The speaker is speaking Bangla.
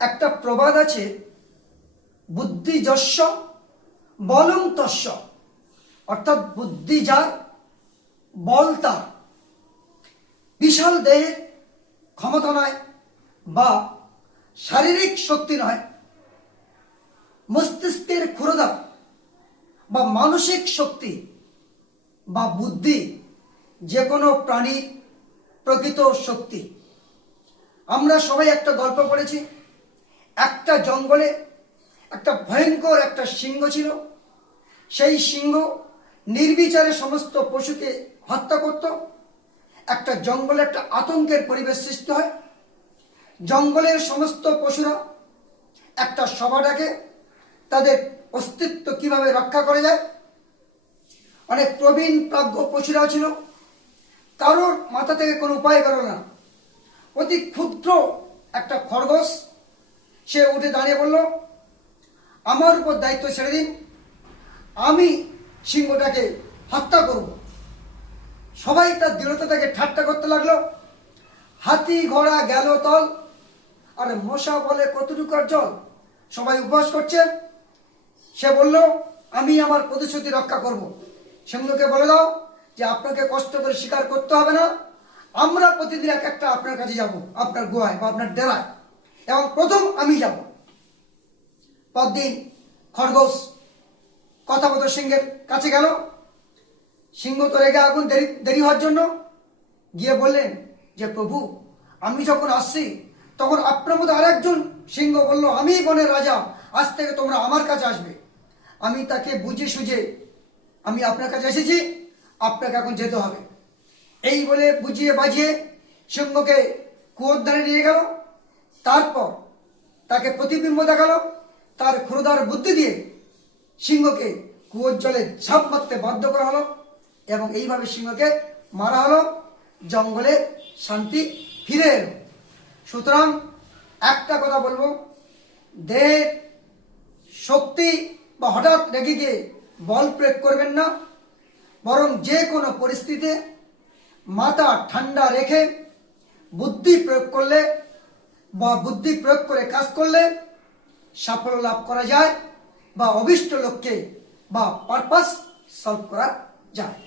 একটা প্রবাদ আছে, বুদ্ধি যস্য বলং তস্য, অর্থাৎ বুদ্ধি যার বল তার। বিশাল দেহের ক্ষমতা নয় বা শারীরিক শক্তি নয়, মস্তিষ্কের ক্ষুরতা বা মানসিক শক্তি বা বুদ্ধি যে কোনো প্রাণীর প্রকৃত শক্তি। আমরা সবাই একটা গল্প পড়েছি। একটা জঙ্গলে একটা ভয়ঙ্কর একটা সিংহ ছিল। সেই সিংহ নির্বিচারে সমস্ত পশুকে হত্যা করত। একটা জঙ্গলে একটা আতঙ্কের পরিবেশ সৃষ্টি হয়। জঙ্গলের সমস্ত পশুরা একটা সভা ডাকে, তাদের অস্তিত্ব কিভাবে রক্ষা করা যায়। অনেক প্রবীণ প্রাজ্ঞ পশুরাও ছিল, কারোর মাথা থেকে কোনো উপায় বেরোল না। অতি ক্ষুদ্র একটা খরগোশ সে উঠে দাঁড়িয়ে বলল, আমার উপর দায়িত্ব ছেড়ে দিন, আমি সিংহটাকে হত্যা করব। সবাই তার দৃঢ়তা থেকে ঠাট্টা করতে লাগলো। হাতি ঘোড়া গেল তল, আর মশা বলে কতটুকু আর জল। সবাই উপবাস করছে। সে বলল, আমি আমার প্রতিশ্রুতি রক্ষা করব। সিংহকে বলে দাও যে আপনাকে কষ্ট করে শিকার করতে হবে না, আমরা প্রতিদিন এক একটা আপনার কাছে যাব, আপনার গুহায় বা আপনার ডেরায়, এবং প্রথম আমি যাব। পরদিন খরগোশ কথাবত সিংহের কাছে গেল। সিংহ তো রেগে আগুন, দেরি হওয়ার জন্য গিয়ে বললেন যে প্রভু, আমি যখন আসছি তখন আপনার মতো আরেকজন সিংহ বলল, আমি বনের রাজা, আজ থেকে তোমরা আমার কাছে আসবে। আমি তাকে বুঝে সুঝে আমি আপনার কাছে এসেছি, আপনাকে এখন যেতে হবে। এই বলে বুঝিয়ে বাজিয়ে সিংহকে কুয়োর ধারে নিয়ে গেল। তারপর তাকে প্রতিবিম্ব দেখালো। তার ক্ষুধার বুদ্ধি দিয়ে সিংহকে কুয়োর জলে ঝাঁপ মারতে বাধ্য করা হলো, এবং এইভাবে সিংহকে মারা হলো। জঙ্গলে শান্তি ফিরে এলো। সুতরাং একটা কথা বলবো, দেহের শক্তি বা হঠাৎ রেগে গিয়ে বল প্রয়োগ করবেন না, বরং যে কোনো পরিস্থিতিতে মাথা ঠান্ডা রেখে বুদ্ধি প্রয়োগ করলে বা বুদ্ধি প্রয়োগ করে কাজ করলে সাফল্য লাভ করা যায় বা অভিষ্ট লক্ষ্যে বা পারপাস সলভ করা যায়।